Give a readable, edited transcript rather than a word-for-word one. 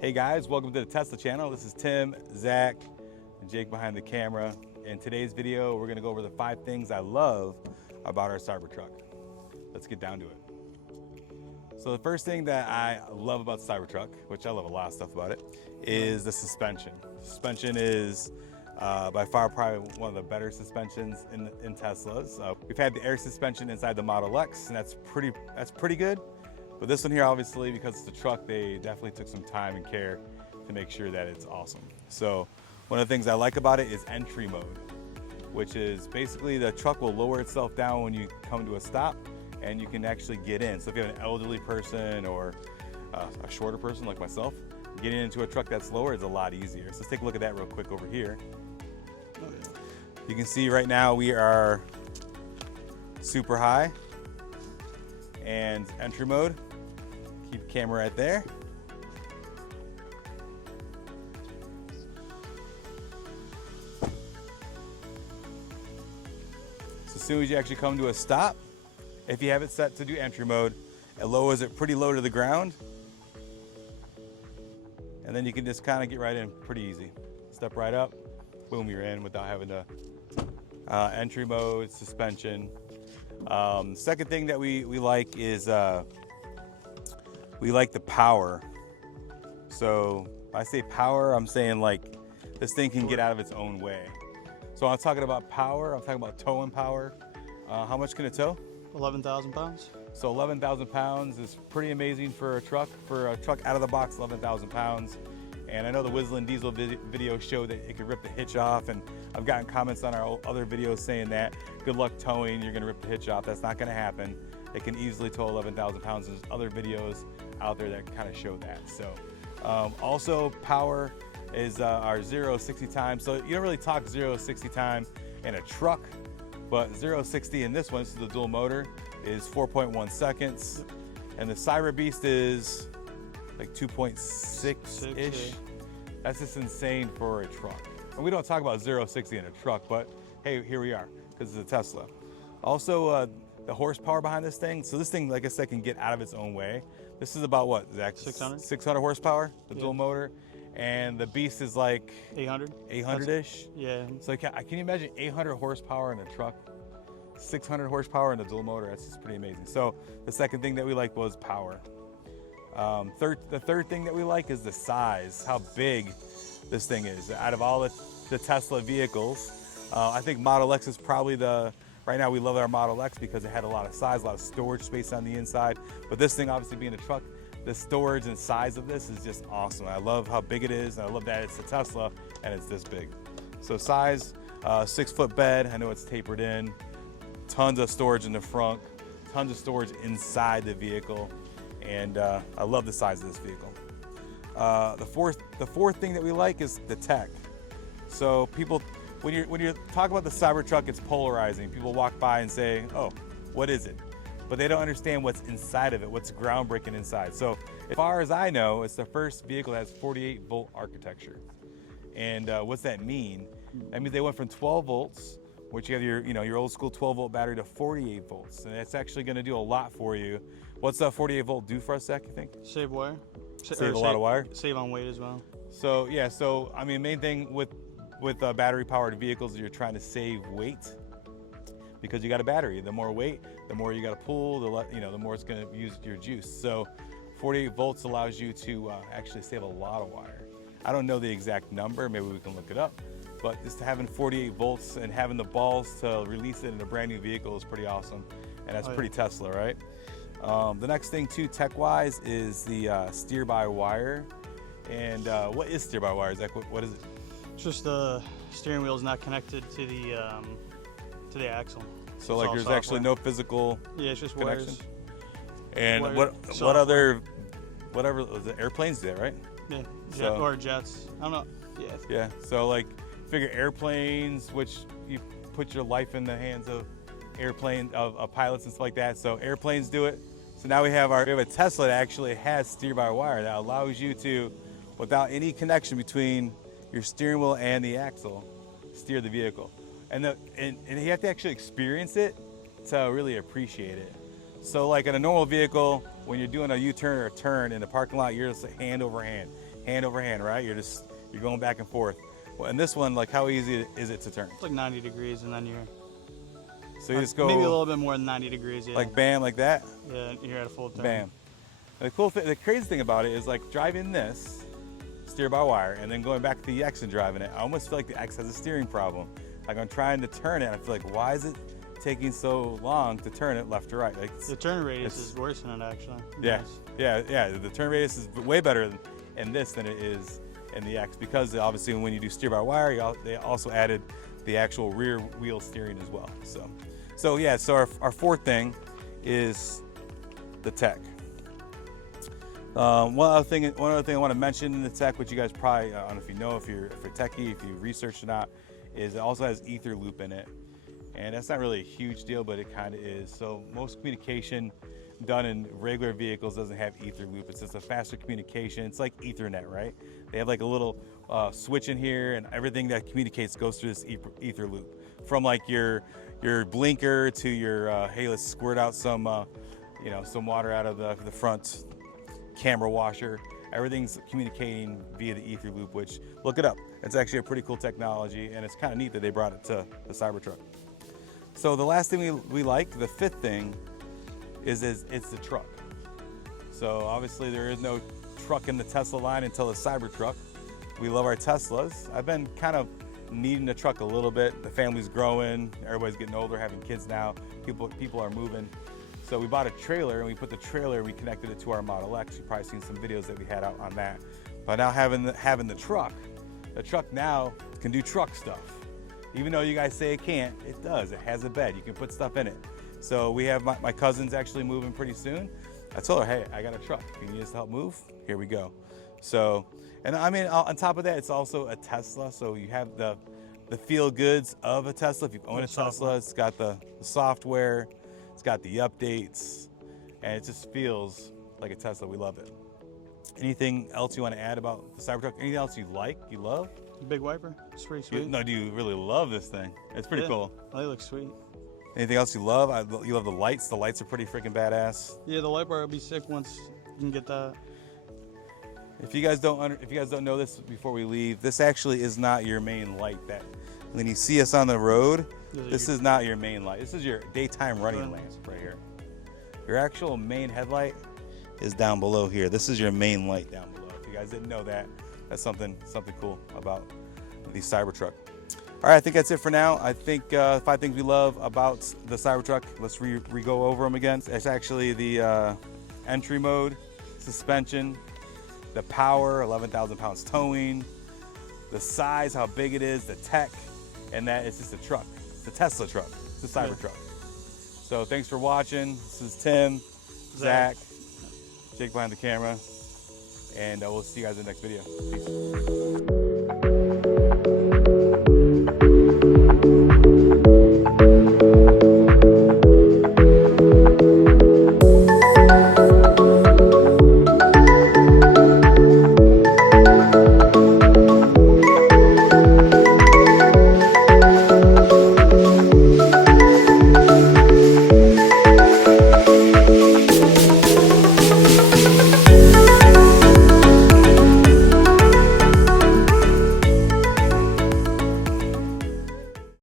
Hey guys, welcome to the Tesla channel. This is Tim, Zach, and Jake behind the camera. In today's video, we're gonna go over the 5 things I love about our Cybertruck. Let's get down to it. So the first thing that I love about the Cybertruck, which I love a lot of stuff about it, is the suspension. Suspension is by far probably one of the better suspensions in Teslas. We've had the air suspension inside the Model X, and that's pretty good. But this one here, obviously, because it's a truck, they definitely took some time and care to make sure that it's awesome. So one of the things I like about it is entry mode, which is basically the truck will lower itself down when you come to a stop and you can actually get in. So if you have an elderly person or a shorter person like myself, getting into a truck that's lower is a lot easier. So let's take a look at that real quick over here. You can see right now we are super high and entry mode. Keep the camera right there. So as soon as you actually come to a stop, if you have it set to do entry mode, it lowers it pretty low to the ground. And then you can just kind of get right in pretty easy. Step right up, boom, you're in without having to entry mode, suspension. Second thing that we like is we like the power. So if I say power, I'm saying like this thing can get out of its own way. So I'm talking about power, I'm talking about towing power. How much can it tow? 11,000 pounds. So 11,000 pounds is pretty amazing for a truck. For a truck out of the box, 11,000 pounds. And I know the Whistling Diesel video showed that it could rip the hitch off, and I've gotten comments on our other videos saying that good luck towing, you're gonna rip the hitch off. That's not gonna happen. It can easily tow 11,000 pounds. There's other videos out there that kind of show that. So also power is our 0-60 time. So you don't really talk 0-60 time in a truck, but 0-60 in this one, this is the dual motor, is 4.1 seconds. And the Cyber Beast is like 2.6-ish. That's just insane for a truck. And we don't talk about 0-60 in a truck, but hey, here we are, because it's a Tesla. Also, the horsepower behind this thing. So this thing, like I said, can get out of its own way. This is about what, Zach? 600? 600 horsepower, the dual motor. And the Beast is like 800? 800-ish. Yeah. So can you imagine 800 horsepower in a truck? 600 horsepower in the dual motor, that's just pretty amazing. So the second thing that we liked was power. The third thing that we like is the size, how big this thing is. Out of all the Tesla vehicles, I think Model X is probably right now we love our Model X because it had a lot of size, a lot of storage space on the inside. But this thing, obviously being a truck, the storage and size of this is just awesome. I love how big it is, and I love that it's a Tesla and it's this big. So size, 6-foot bed, I know it's tapered in, tons of storage in the front, tons of storage inside the vehicle. And I love the size of this vehicle. The fourth thing that we like is the tech. So people, when you talk about the Cybertruck, it's polarizing. People walk by and say, "Oh, what is it?" But they don't understand what's inside of it, what's groundbreaking inside. So as far as I know, it's the first vehicle that has 48-volt architecture. And what's that mean? That means they went from 12 volts, which you have your old school 12-volt battery, to 48 volts, and that's actually going to do a lot for you. What's that 48-volt do for us, Zach, you think? Save wire. Save a lot of wire? Save on weight as well. So yeah, I mean, main thing with battery-powered vehicles is you're trying to save weight because you got a battery. The more weight, the more you got to pull, the more it's going to use your juice. So 48 volts allows you to actually save a lot of wire. I don't know the exact number. Maybe we can look it up. But just having 48 volts and having the balls to release it in a brand new vehicle is pretty awesome. And that's pretty Tesla, right? The next thing too, tech-wise, is the steer-by-wire. And what is steer-by-wire, Zach? What is it? It's just the steering wheel is not connected to the axle. So like there's actually no physical it's just connection? wires. And Wire, whatever, the airplanes do that, right? Yeah, or jets. I don't know. Yeah, so like figure airplanes, which you put your life in the hands of pilots and stuff like that. So airplanes do it. So now we have a Tesla that actually has steer-by-wire that allows you to, without any connection between your steering wheel and the axle, steer the vehicle. And you have to actually experience it to really appreciate it. So like in a normal vehicle, when you're doing a U-turn or a turn in the parking lot, you're just hand over hand. hand over hand, right? You're going back and forth. Well, and this one, like, how easy is it to turn? It's like 90 degrees, and then you're. So you just go maybe a little bit more than 90 degrees. Yeah. like bam, like that. Yeah, you're at a full turn. Bam. And the crazy thing about it is like driving this steer by wire and then going back to the X and driving it. I almost feel like the X has a steering problem. Like I'm trying to turn it, I feel like, why is it taking so long to turn it left to right? Like the turn radius is worse than it actually. Yeah, yeah. The turn radius is way better in this than it is in the X, because obviously when you do steer by wire, they also added the actual rear wheel steering as well. So yeah. So our fourth thing is the tech. One other thing I want to mention in the tech, which you guys probably, I don't know if you know, if you're techie, if you researched or not, is it also has ether loop in it. And that's not really a huge deal, but it kind of is. So most communication done in regular vehicles doesn't have ether loop. It's just a faster communication. It's like Ethernet, right? They have like a little switch in here, and everything that communicates goes through this ether loop. From like your blinker to your, hey, let's squirt out some water out of the front camera washer. Everything's communicating via the ether loop, which, look it up. It's actually a pretty cool technology, and it's kind of neat that they brought it to the Cybertruck. So the last thing we like, the fifth thing, is it's the truck. So obviously there is no truck in the Tesla line until the Cybertruck. We love our Teslas. I've been kind of needing a truck a little bit. The family's growing, everybody's getting older, having kids now. People are moving. So we bought a trailer, and we put the trailer, we connected it to our Model X. You've probably seen some videos that we had out on that. But now having the truck now can do truck stuff. Even though you guys say it can't, it does. It has a bed. You can put stuff in it. So we have my cousin's actually moving pretty soon. I told her, hey, I got a truck. Can you just help move? Here we go. So, and I mean, on top of that, it's also a Tesla. So you have the feel goods of a Tesla. If you own a Tesla, it's got the software, it's got the updates, and it just feels like a Tesla. We love it. Anything else you want to add about the Cybertruck? Anything else you like, you love? Big wiper. It's pretty sweet. No, do you really love this thing? It's pretty cool. They look sweet. Anything else you love? You love the lights. The lights are pretty freaking badass. Yeah, the light bar will be sick once you can get that. If you guys don't know this before we leave, this actually is not your main light. That when you see us on the road, this is not your main light. This is your daytime running lamp right here. Your actual main headlight is down below here. This is your main light down below. If you guys didn't know that, that's something cool about the Cybertruck. All right, I think that's it for now. I think 5 things we love about the Cybertruck. Let's re-go over them again. It's actually the entry mode, suspension, the power, 11,000 pounds towing, the size, how big it is, the tech, and that it's just a truck. It's a Tesla truck. It's a Cybertruck. So thanks for watching. This is Tim, Zach, Jake behind the camera, and we'll see you guys in the next video. Peace.